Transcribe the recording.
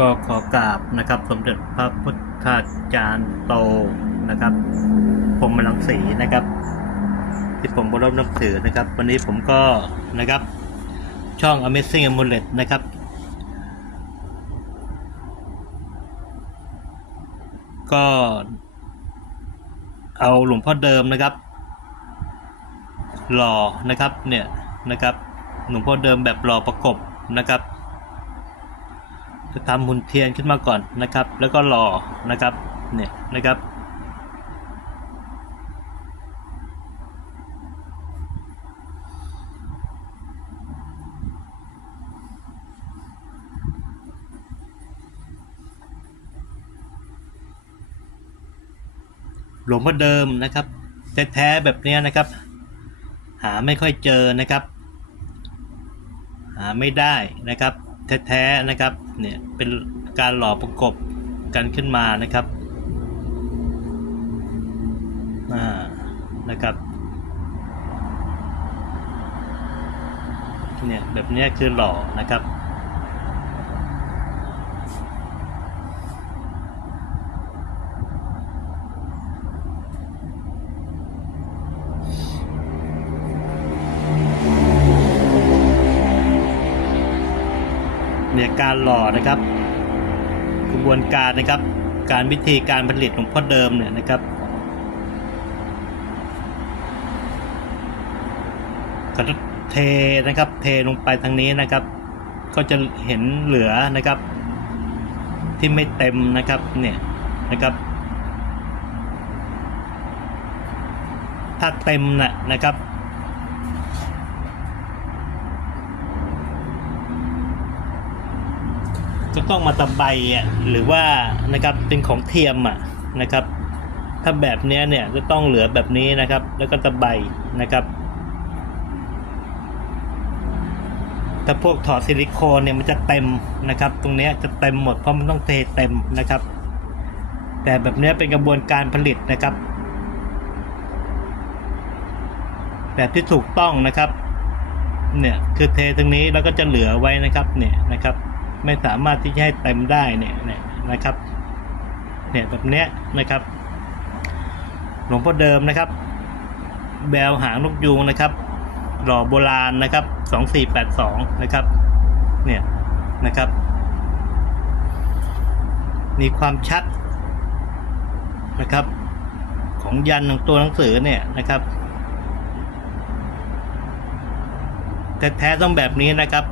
ก็ขอกราบนะครับ สมเด็จพระพุทธาจารย์โตนะครับพรมลังสีนะครับ ที่ผมบรมนับถือนะครับ วันนี้ผมก็นะครับช่อง Amazing Amulet นะครับ ก็เอาหลวงพ่อเดิมนะครับ หล่อนะครับเนี่ยนะครับหลวงพ่อเดิมแบบหล่อประกบนะครับ จะทำหุ่นเทียนขึ้นมาก่อนนะครับ แล้วก็หล่อนะครับเนี่ยนะครับ หลวงพ่อเดิมนะครับแท้ๆแบบนี้นะครับ หาไม่ค่อยเจอนะครับ หาไม่ได้นะครับ แท้ๆนะครับเนี่ยเป็นการหล่อประกบกันขึ้นมานะครับอ่านะครับเนี่ยแบบนี้คือหล่อนะครับ เนี่ยการหล่อนะครับกระบวนการนะครับ การวิธีการผลิตของพ่อเดิมเนี่ยนะครับก็เทนะครับ เทลงไปทางนี้นะครับ ก็จะเห็นเหลือนะครับ ที่ไม่เต็มนะครับเนี่ยนะครับถ้าเต็มนะนะครับ จะต้องมาตะไบอะหรือว่านะครับเป็นของเทียมอะนะครับ ถ้าแบบนี้เนี่ยจะต้องเหลือแบบนี้นะครับ แล้วก็ตะไบนะครับ ถ้าพวกถอดซิลิโคนเนี่ยมันจะเต็มนะครับ ตรงนี้จะเต็มหมดเพราะมันต้องเทเต็มนะครับ แต่แบบนี้เป็นกระบวนการผลิตนะครับ แบบที่ถูกต้องนะครับ เนี่ยคือเทตรงนี้แล้วก็จะเหลือไว้นะครับเนี่ยนะครับ ไม่สามารถที่จะให้เต็มได้เนี่ยเนี่ยนะครับเนี่ยแบบเนี้ยนะครับ หลวงพ่อเดิมนะครับ แบลหางนกยูงนะครับ หล่อโบราณนะครับสองสี่แปดสองนะครับ เนี่ยนะครับ มีความชัดนะครับ ของยันของตัวหนังสือเนี่ยนะครับแท้ๆต้องแบบนี้นะครับ